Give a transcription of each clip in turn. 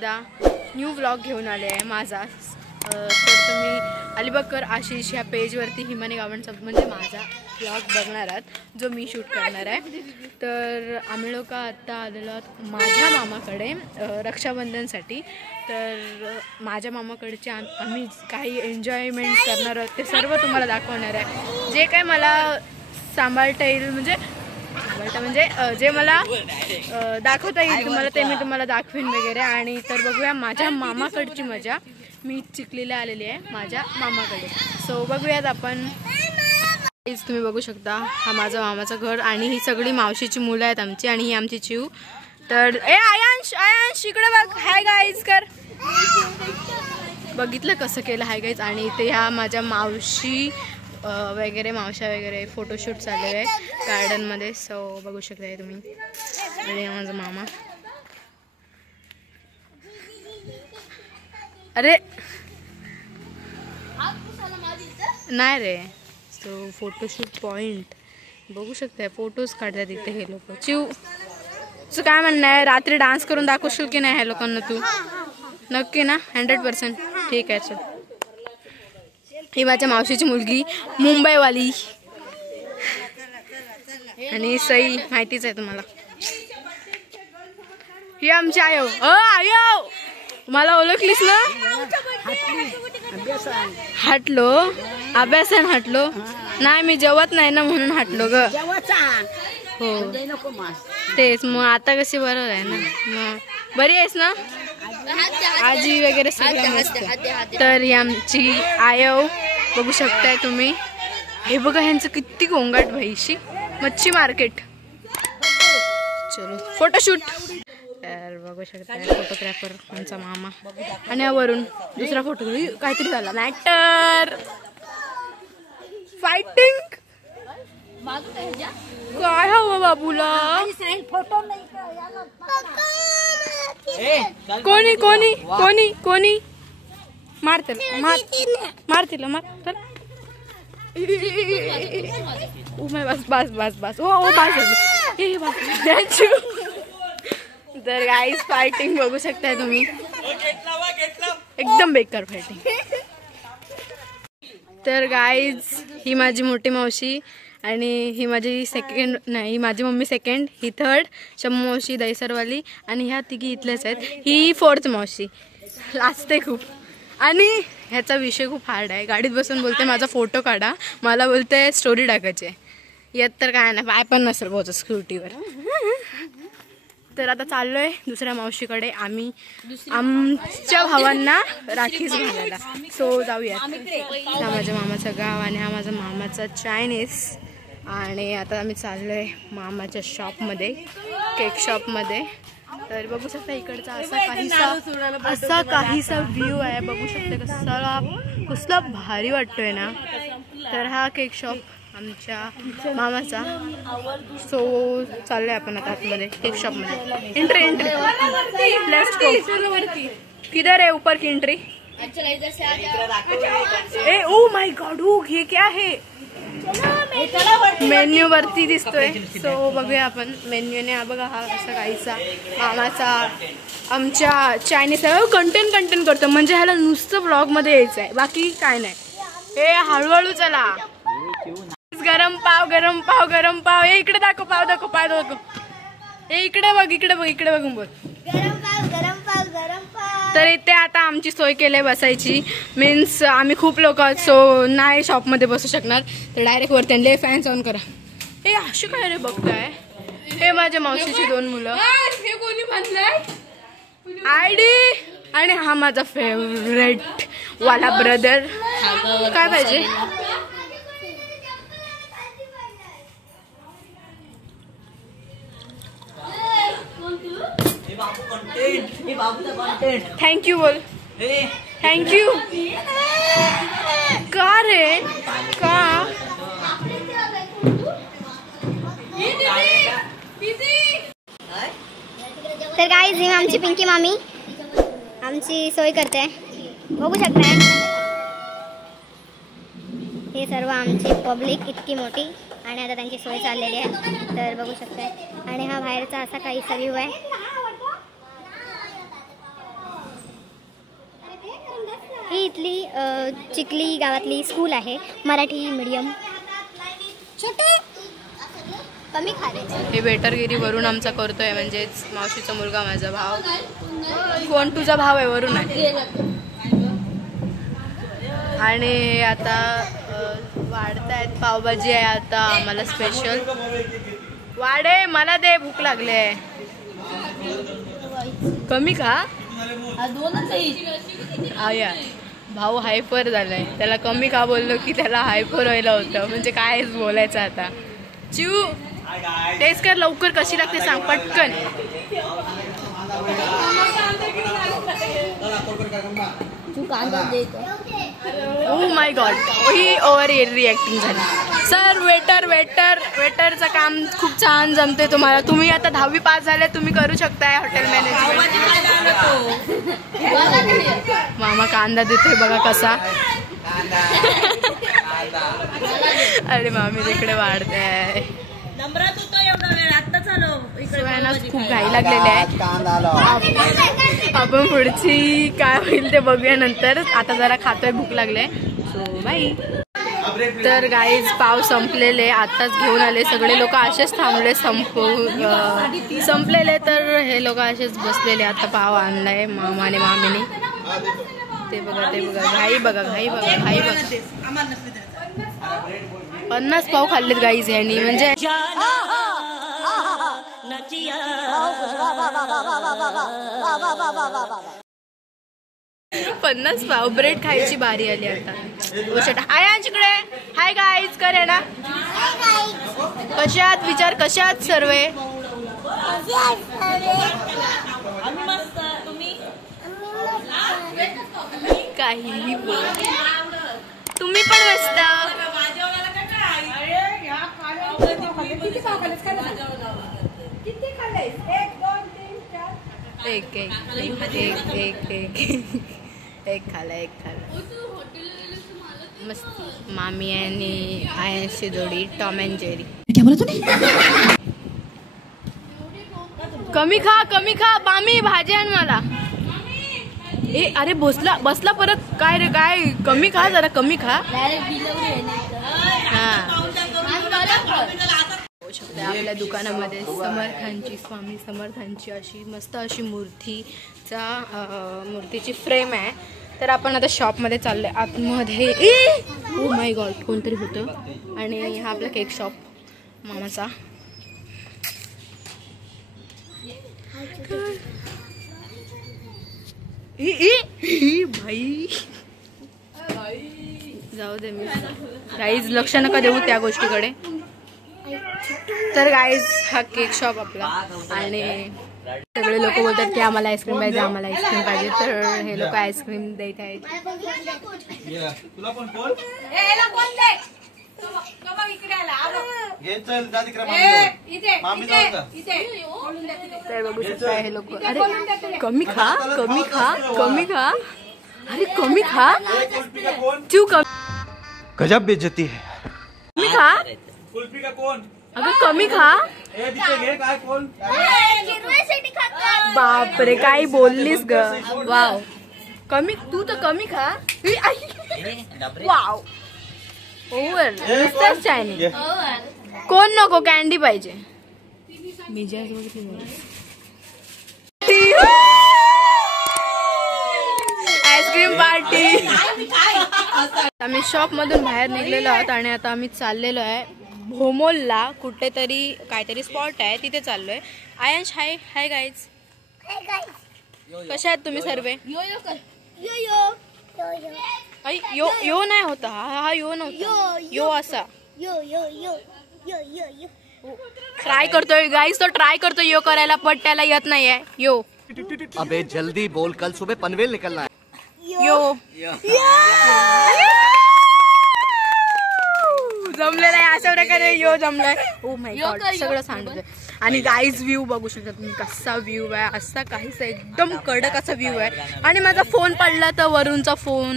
एकदा new vlog घेऊन आले आहे माझा। तर तुम्ही अलिबागकर आशिष ह्या पेजवरती हिमानी गावंडचा म्हणजे माझा व्लॉग बघणार आहात जो मी शूट करणार आहे। तर आम्ही लोक आत्ता आलेलो आहोत माझ्या मामाकडे रक्षाबंधनसाठी। तर माझ्या मामाकडचे आम्ही काही एन्जॉयमेंट करणार आहोत ते सर्व तुम्हाला दाखवणार आहे। जे काय मला सांभाळता येईल म्हणजे जे मला दाखवता येईल तुम्हाला ते मी तुम्हाला दाखवीन वगैरे। आणि तर बघूया माझ्या मामाकडची मजा। मी चिखलीला आलेली आहे माझ्या मामाकडे। सो बघूयात आपण। तुम्ही बघू शकता हा माझा मामाचं घर आणि ही सगळी मावशीची मुलं आहेत आमची आणि ही आमची चिव। तर आयांश इकडे बघ, हाय गाईज कर। बघितलं कसं केलं हाय गाईज। आणि इथे ह्या माझ्या मावशी वगैरे मावशा वगैरे फोटोशूट चाललेलं आहे गार्डनमध्ये। सो बघू शकताय तुम्ही। आणि माझा मामा अरे नाही रे। सो फोटोशूट पॉइंट बघू शकताय, फोटोज काढतात इथे हे लोक। चिव तुझं काय म्हणणं आहे, रात्री डान्स करून दाखवशील की नाही ह्या लोकांना तू? नक्की ना? 100%? ठीक आहे चल। ही माझ्या मावशीची मुलगी मुंबईवाली आणि सई माहितीच आहे तुम्हाला। ही आमची आयो आयो मला ओळखलीस ना? हटलो अभ्यासान हटलो नाही, मी जेवत नाही ना म्हणून हटलो ग। हो तेच मग आता कशी बरोबर आहे ना? मग बरी आहेस ना? आजी वगैरे सगळं मस्त। तर ही आमची आयो बघू शकताय तुम्ही। हे बघा ह्यांचं किती गोंगाट भाईशी। मच्छी मार्केट चलो फोटोशूट। तर बघू शकताय फोटोग्राफर आमचा मामा आणि वरून दुसरा फोटो काहीतरी झाला मॅटर फायटिंग काय हवं बाबूला? कोणी कोणी कोणी कोणी मारतील मारतील मारतील। बस बस बस बस ओ बस। तर गाईज फायटिंग बघू शकताय तुम्ही, एकदम बेकार फायटिंग। तर गाईज ही माझी मोठी मावशी आणि ही माझी सेकंड नाही, माझी मम्मी सेकंड, ही थर्ड शम्मू मावशी दहीसरवाली आणि ह्या तिघी इथलेच आहेत। ही फोर्थ मावशी लाजते खूप आणि ह्याचा विषय खूप हार्ड आहे। गाडीत बसून बोलते माझा फोटो काढा, मला बोलते स्टोरी टाकायची। येत तर काय नाही, पाय पण नसेल पोहोचत स्कूटीवर। तर आता चाललोय दुसऱ्या मावशीकडे आम्ही आमच्या भावांना राखीच घालायला। सो जाऊया। हा माझ्या मामाचं गाव आणि हा माझा मामाचा चायनीज। आणि आता आम्ही चाललोय मामाच्या शॉपमध्ये, केक शॉपमध्ये। तर बघू शकता इकडचा असा काहीसा व्ह्यू आहे। बघू शकता कसला भारी वाटतोय ना। तर हा केक शॉप आमच्या मामाचा। सो चाललोय आपण आता आतमध्ये केक शॉप मध्ये। Entry let's go. किधर है ऊपर की entry? A oh my God ये क्या है? मेन्यू वरती दिसतोय। सो बघूया आपण मेन्यूने। हा बघा हा असा काहीसा मामाचा आमच्या चायनीज आहे। कंटेंट करतो म्हणजे ह्याला नुसतं ब्लॉग मध्ये यायचं आहे, बाकी काय नाही। हे हळूहळू चला। गरम पाव हे इकडे दाखव, पाव दाखव। हे इकडे बघून बोल। गरम पाव। तर इथे आता आमची सोय केली बसायची। मीन्स आम्ही खूप लोक आहोत सो नाही शॉपमध्ये बसू शकणार, तर डायरेक्ट वरती आणले। फॅन्स ऑन करा। हे अशी काय रे बघताय? हे माझ्या मावशीची 2 मुलं आयडी आणि हा माझा फेवरेट वाला ब्रदर। काय पाहिजे? थँक्यू बोल। थँक्यू का रे का? तर गाईज ही आमची पिंकी मामी आमची सोय करते, बघू शकताय। हे सर्व आमची पब्लिक इतकी मोठी आणि आता त्यांची सोय चाललेली आहे, तर बघू शकताय। आणि हा बाहेरचा असा काहीसा व्ह्यू आहे। इथली चिखली गावातली स्कूल आहे, मराठी मीडियम. छोटे कमी खायचे. हे वेटरगिरी वरून आमचा करतोय, म्हणजेच मावशीचा मुलगा माझा भाव. कोण तुझा भाव आहे? वरून आहे. आणि आता वाढतायत पावभाजी आहे आता आम्हाला स्पेशल. वाढे मला दे, भूक लागली आहे. कमी खा. आया भाऊ हायपर झालाय, त्याला कमी खा बोललो की त्याला हायपर व्हायला होतं. म्हणजे काय बोलायचं आता. चिऊ टेस्ट कर लवकर, कशी लागते सांग पटकन. Oh my God, he over reacting झाली. सर वेटरचं काम खूप छान जमते तुम्हाला. तुम्ही आता 10वी पास झाले, तुम्ही करू शकताय हॉटेल मॅनेजमेंट. मामा कांदा देतोय बघा कसा. अरे मामी तिकडे वाढते. खूप घाई लागलेली आहे. आपण पुढची काय होईल ते बघूया नंतर. आता जरा खातोय, भूक लागले. So by. तर गाईज पाव संपलेले, आताच घेऊन आले. सगळे लोक असेच थांबले, संपलेले. तर हे लोक असेच बसलेले. आता पाव आणलाय मामाने मामीने. ते बघा घाई बघा. 50 पाव खाल्लेत गाईज यांनी. म्हणजे 50 पाव. ब्रेड खायची बारी आली आता. आयांच्याकडे हाय गाईज करे ना. कशात विचार, कशात सर्वे काहीही बोल. तुम्ही पण मस्त. एक खाला मस्त. मामी आणि आयांची जोडी टॉम अँड जेरी. कमी खा मामी, भाजी आण मला. अरे बसला परत. काय रे काय, कमी खा जरा, कमी खा. आपल्या दुकानामध्ये स्वामी समर्थांची अशी मस्त अशी मूर्तीची फ्रेम आहे. तर आपण आता शॉपमध्ये चाललोय आतमध्ये. ओ माय गॉड, कोणतरी होतं. आणि हा आपला केक शॉप मामाचा. भाई जाऊ दे, मी गाईज लक्ष नका देऊ त्या गोष्टीकडे. तर गाईज हा केक शॉप आपला. आणि सगळे लोक बोलतात की आम्हाला आईस्क्रीम पाहिजे, तर हे लोक आईस्क्रीम देत आहेत. तर बघू शकता हे लोक. अरे कमी खा. अरे कमी खा. तू गजब बेइज्जती है. कमी खा. अगं कमी खा. बापरे काय बोललीस ग. वाव, कमी. तू तर कमी खा. वाव, ओव्हर नुसतंच चायनीज. कोण नको, कॅन्डी पाहिजे. Ice cream party. आम्ही शॉप मधून बाहेर निघलेलो आहोत आणि आता आम्ही चाललेलो आहे भोमोलला. कुठेतरी काहीतरी स्पॉट आहे, तिथे चाललोय. Aayansh hi guys. कशा आहेत तुम्ही सर्वे? यो नाही होता हा यो नव्हता. यो असा ट्राय करतोय गाईज. तो ट्राय करतोय यो करायला, पण त्याला येत नाहीये यो. अबे जल्दी बोल, कल सुबह पनवेल निकलना है. यो जमलेला आहे अशा प्रकारे. यो जमलाय. ओ माय गॉड, सगळं सांडतंय. आणि गाईज व्ह्यू बघू शकता तुम्ही, कसा व्ह्यू आहे. असा काहीच एकदम कडक असा व्ह्यू आहे. आणि माझा फोन पडला तर वरूनचा फोन.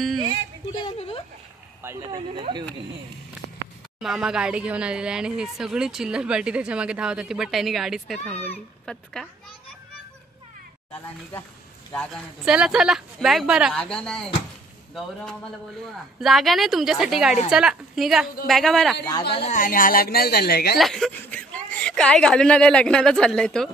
मामा गाडी घेऊन आलेला आहे आणि ही सगळी चिल्लर पार्टी त्याच्या मागे धावत होती, बट त्यांनी गाडीच नाही थांबवली. पचका. चला बॅग भरा. गौरव मामाला बोलवा. जागा नाही तुमच्यासाठी गाडीत. चला निघा, बॅगा भरा. जागा नाही आणि हा लग्नाला चाललाय का? काय घालून आलाय, लग्नाला चाललाय तो.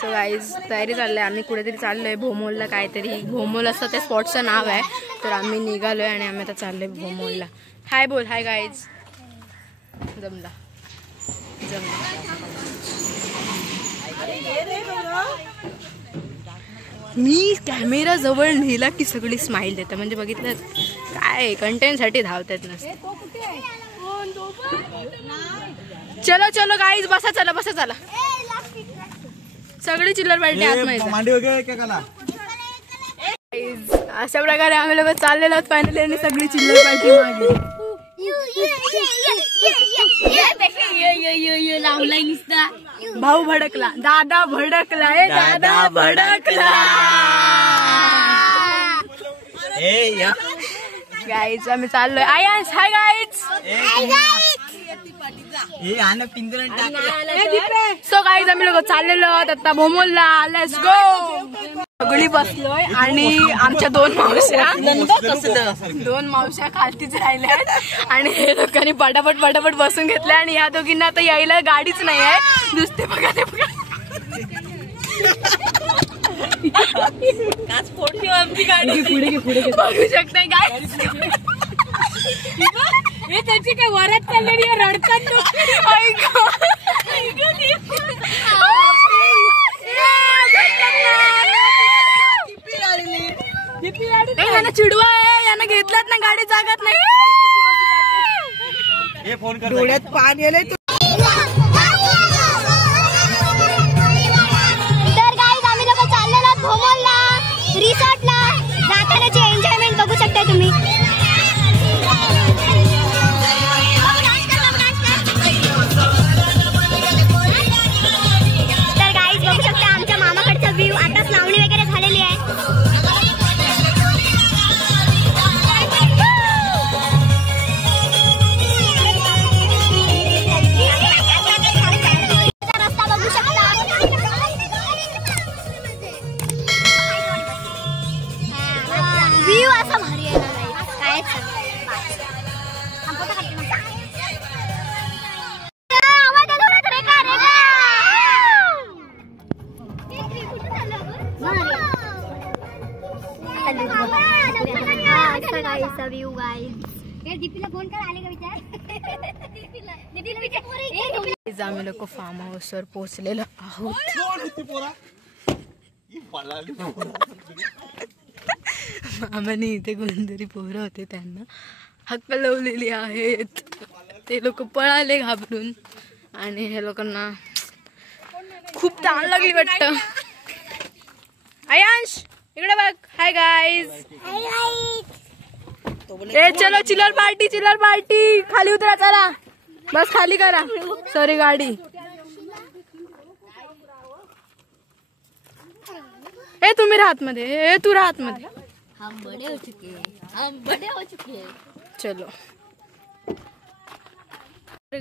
सो गाईज तयारी चाललंय. आम्ही कुठेतरी चाललोय भोमोलला. काहीतरी भोमोल असं त्या स्पॉटचं नाव आहे. तर आम्ही निघालोय आणि आम्ही आता चाललोय भोमोलला. हाय बोल. Hi guys. जमला. मी कॅमेरा जवळ नेला की सगळी स्माइल देतात. म्हणजे बघितलं काय कंटेंटसाठी धावतात नसते. चलो चलो गाईज बसा. चला बसा. चला सगळी चिल्लर पार्टी आतमध्ये. अशा प्रकारे आम्ही लोक चाललेलो आहोत फायनली आणि सगळी चिल्लर पार्टी मागे. भाऊ भडकला, दादा भडकला, दादा भडकला. गाईज आम्ही चाललोय. Aayansh hi guys. So guys आम्ही लोक चाललेलो आहोत आता भोमोलला. Let's go. सगळी बसलोय आणि आमच्या दोन मावश्या खालतीच राहिल्यात आणि हे लोकांनी पटापट बसून घेतल्या आणि ह्या दोघींना आता यायला गाडीच नाही आहे. नुसते बघा ते बघा. आमची गाडी पुढे बघू शकताय काय त्याची काय वरात चाललेली रडतात. यांना चिडवा आहे, यांना घेतलात ना गाडी जागात नाही. डोळ्यात पाणी आलंय. तर गाईज आम्ही लोक चाललेलो आहोत भोमोलला रिसॉर्टला. जातानाची एन्जॉयमेंट बघू शकताय तुम्ही. तर गाईज बघू शकता आमच्या मामाकडचा व्ह्यू. आताच लावणी वगैरे झालेली आहे. रस्ता बघू शकता. व्ह्यू असा भारी आहे ना काय व्ह्यू गाईज. दीपीला फोन कर आले का विचार. आम्ही लोक फार्म हाऊसवर पोहोचलेलो आहोत. मामाने इथे कोणतरी पोरं होते त्यांना हकलवलेली आहेत. ते लोक पळाले घाबरून आणि हे लोकांना खूप ताण लागली वाटतं. आयांश इकडे बघ. Hi guys. चलो चिल्लर पार्टी. खाली उतरा. चला बस खाली करा. सॉरी गाडी. तुम्ही राहत मध्ये. तू राहत मध्ये. हम बड़े हो चुके. चलो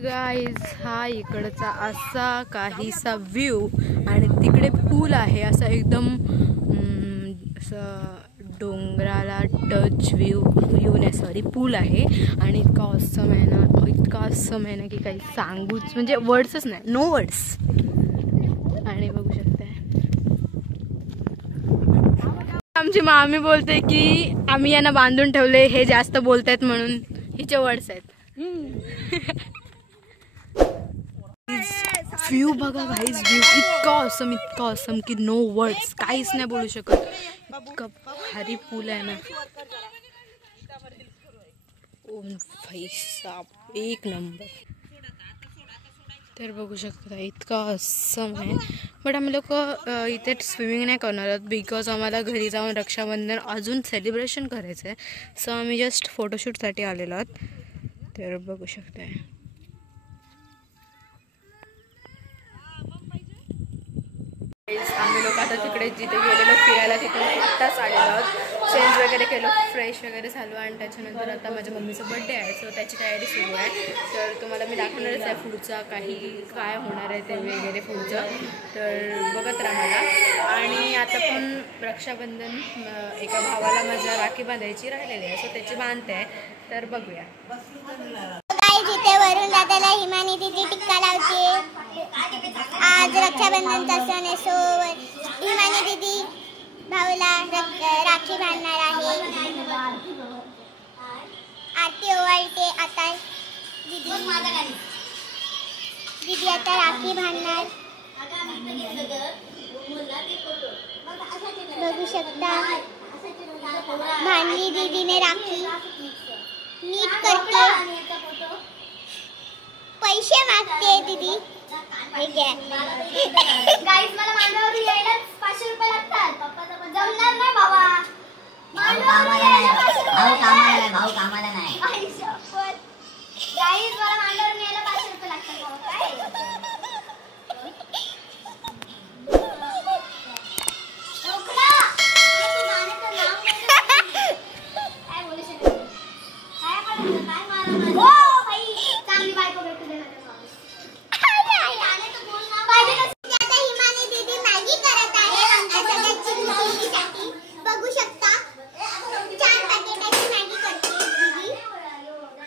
गाईज हा इकडचा असा काहीसा व्ह्यू आणि तिकडे पूल आहे. असा एकदम असं डोंगराला टच व्ह्यू नाही सॉरी पूल आहे आणि इतका ऑसम आहे ना की काही सांगूच म्हणजे वर्ड्सच नाही. No words. आणि बघू शकताय आमची मामी बोलते की आम्ही यांना बांधून ठेवले हे जास्त बोलतायत म्हणून. हिचे वर्ड्स आहेत. व्ह्यू बघा गाईज. व्ह्यू इतका ऑसम की नो वर्ड्स. काहीच नाही बोलू शकत. इतका भारी पूल आहे ना. ओ भाई साहब एक नंबर. तर बघू शकता इतका ऑसम आहे. बट आम्ही लोक इथे स्विमिंग नाही करणार आहोत बिकॉज आम्हाला घरी जाऊन रक्षाबंधन अजून सेलिब्रेशन करायचं आहे. सो आम्ही जस्ट फोटोशूटसाठी आलेलो आहोत. तर बघू शकताय. आम्ही लोक आता तिकडे जिथे गेलेलो फिरायला तिथून आत्ताच आलेलो आहोत. चेंज वगैरे केलं, फ्रेश वगैरे झालो आणि त्याच्यानंतर आता माझ्या मम्मीचा बड्डे आहे, सो त्याची तयारी सुरू आहे. तर तुम्हाला मी दाखवणारच आहे पुढचा काही काय होणार आहे ते वगैरे पुढचं, तर बघत राहा मला. आणि आता पण रक्षाबंधन एका भावाला माझ्या राखी बांधायची राहिलेली आहे, सो त्याची बांधते आहे, तर बघूया. जिथे वरून दादाला हिमानी दिदी टिक्का लावते. आज रक्षाबंधनचा सण आहे, सो हिमानी दिदी भाऊला राखी बांधणार आहे. आरती ओवाळते आता दिदी आता राखी बांधणार. बघू शकता बांधली दीदीने राखी. नीट करते, पैसे मागते दीदी. गाईस मला मांडवावर यायला 500 रुपये लागतात. जमणार नाही बाबा. भाऊ कामाला नाही. गाईस मला मांडवावर यायला 500 रुपये लागतात. काय बोलू शकते? काय करायचं? काय मारा हो भाई, चांगली बायको भेटू दे माझ्या. बघू शकता 4 पॅकेटाची मॅगी करते दीदी.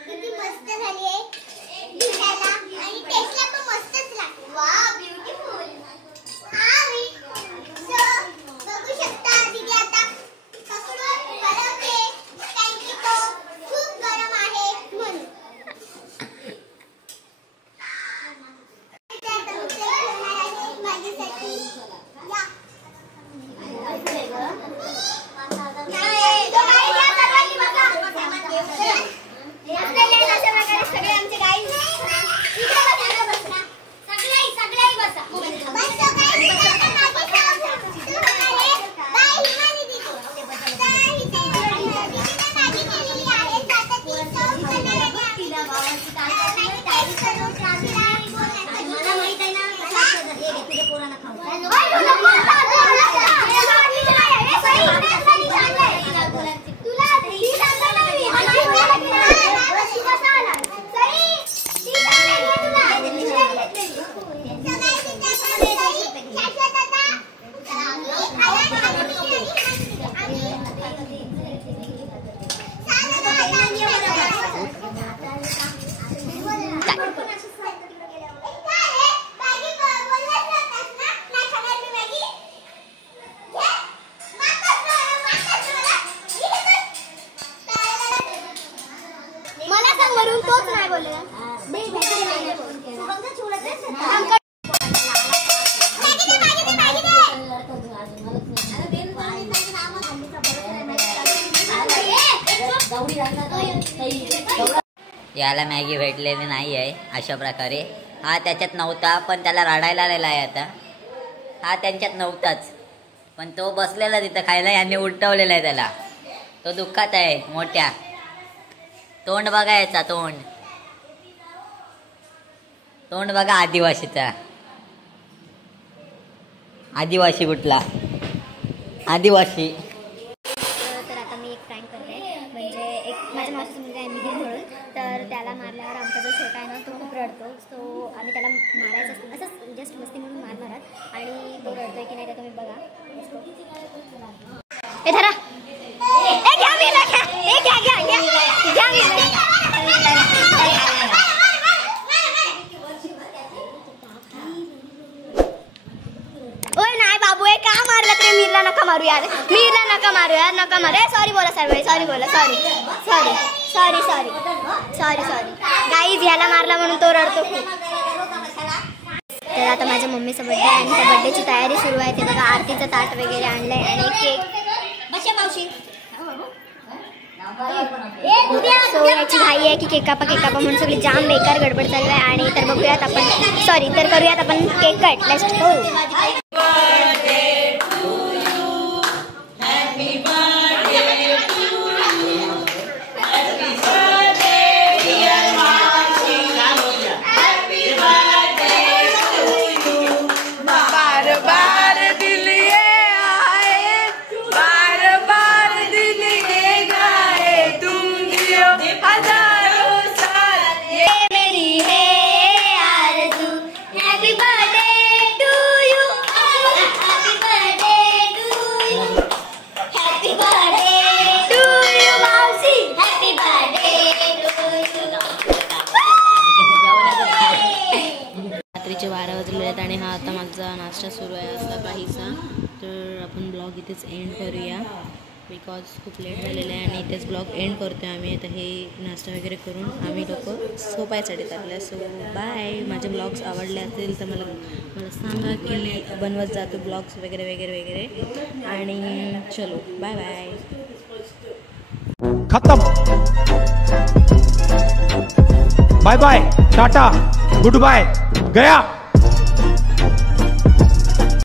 किती मस्त झाली आहे दिसायला आणि टेस्टला पण मस्तच लागते. Wow, beautiful. सो बघू शकता दीदी आता पकडून बनवते. टँकी तो खूप गरम आहे म्हणून. माझ्यासाठी सगळे आमचे गाई तोच नाही बोलला. याला मॅगी भेटलेली नाही आहे अशा प्रकारे. हा त्याच्यात नव्हता पण त्याला रडायला आलेला आहे आता. हा त्यांच्यात नव्हताच पण तो बसलेला तिथं खायला, यांनी उलटवलेला आहे त्याला. तो दुःखात आहे मोठ्या. तोंड बघा याचा, तोंड बघा आदिवासीचा. आदिवासी कुठला आदिवासी. तर आता मी एक प्रँक करते. म्हणजे एक माझ्या मावशीचा मुलगा आहे मिलिंद म्हणून, तर त्याला मारल्यावर आमचा जो छोटा आहे ना तो खूप रडतो. सो आम्ही त्याला मारायचं असतं, असंच जस्ट मस्ती म्हणून मारणार. आणि तो रडतोय की नाही ते तुम्ही बघा. ए धरा, ए घ्या मी घ्या, ए घ्या घ्या घ्या घ्या मी. ओय नाही बाबू, ए का मारलं तरी मीरला नका मारू यार. मीरला नका मारू यार, नका मारू. सॉरी बोला सर्व, सॉरी बोला. Sorry sorry sorry sorry sorry sorry guys, ह्याला मारला म्हणून तो रडतो खूप. तर आता माझ्या मम्मीचा बड्डे आहे आणि त्या बड्डेची तयारी सुरू आहे. ते बघा आरतीचं ताट वगैरे आणलंय आणि केक. सो याची घाई आहे की केक कापा म्हणून सगळी जाम बेकार गडबड चालू आहे. आणि तर बघूयात आपण, सॉरी तर करूयात आपण केक कट. Let's go. बार बार आता माझा नाश्ता सुरू आहे असा काहीसा. तर आपण ब्लॉग इथेच एंड करूया बिकॉज खूप लेट झालेलं आहे आणि इथेच ब्लॉग एंड करतो आहे आम्ही. आता हे नाश्ता वगैरे करून आम्ही लोक झोपायसाठी चालले. So bye. माझे ब्लॉग्स आवडले असेल तर मला सांगा की बनवत जातो ब्लॉग्स वगैरे वगैरे वगैरे. आणि चलो बाय बाय. खत्म. Bye bye, tata, goodbye, गया.